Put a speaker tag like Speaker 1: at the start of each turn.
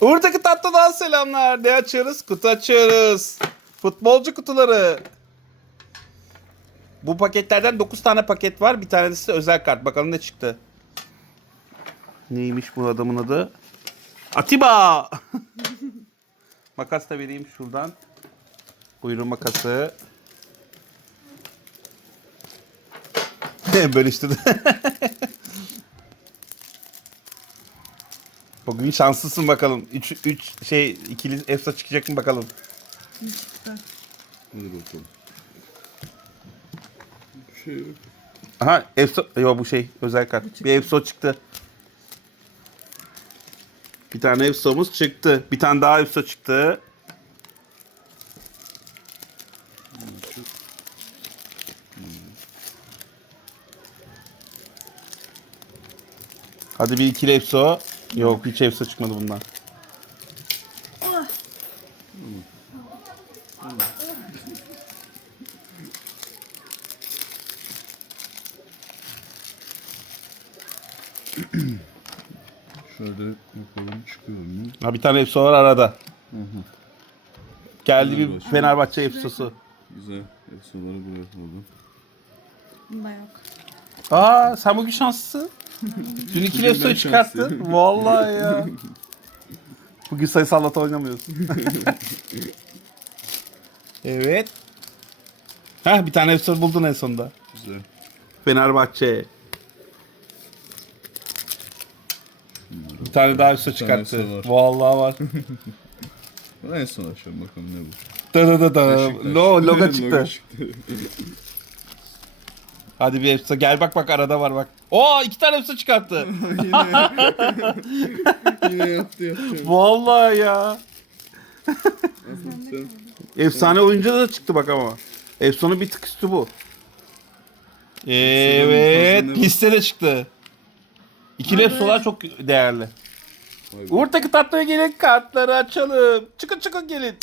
Speaker 1: Uğur'daki tatlıdan selamlar. Ne açıyoruz? Kutu açıyoruz. Futbolcu kutuları. Bu paketlerden 9 tane paket var. Bir tanesi de özel kart. Bakalım ne çıktı. Neymiş bu adamın adı? Atiba. Makas da vereyim şuradan. Buyurun makası. Bölüştü. Bugün şanslısın bakalım. 3 3 şey ikili efsa çıkacak mı bakalım.
Speaker 2: Hadi bakalım. Bir şey yok.
Speaker 1: Aha efsa yok bu şey özel kart. Bir efso çıktı. Bir tane efsomuz çıktı. Bir tane daha efso çıktı. Hadi bir ikili efso. Yok hiç efso çıkmadı bundan.
Speaker 2: Şöyle bakalım çıkıyor mu?
Speaker 1: Ha bir tane efso var arada. Geldi bir
Speaker 2: Fenerbahçe.
Speaker 1: Fenerbahçe efsosu.
Speaker 2: Güzel. Efsaları buraya koydum.
Speaker 3: Bunda yok.
Speaker 1: Aa sen bugün şanslısın. Dün ikili
Speaker 2: Bugün
Speaker 1: efso
Speaker 2: ben
Speaker 1: çıkarttın. Vallahi ya. Bugün sayısal lot oynamıyorsun. evet. Heh bir tane efso buldun en sonunda.
Speaker 2: Güzel.
Speaker 1: Fenerbahçe. Bir tane daha
Speaker 2: tane
Speaker 1: çıkarttı.
Speaker 2: efso var.
Speaker 1: Vallahi var.
Speaker 2: En son açalım bakalım ne bu.
Speaker 1: da da da da. Lo, logo çıktı. Hadi bir efso. Gel bak bak arada var bak. Oo iki tane efso çıkarttı.
Speaker 2: Yine yaptı yapacağım.
Speaker 1: Vallahi ya. Efsane oyuncu da çıktı bak ama. Efsane bir tık üstü bu. Evet. Hisse de çıktı. İkili efsolar çok değerli.
Speaker 2: Vay be.
Speaker 1: Uğur takı tatlıya gelin kartları açalım. Çıkın çıkın gelin.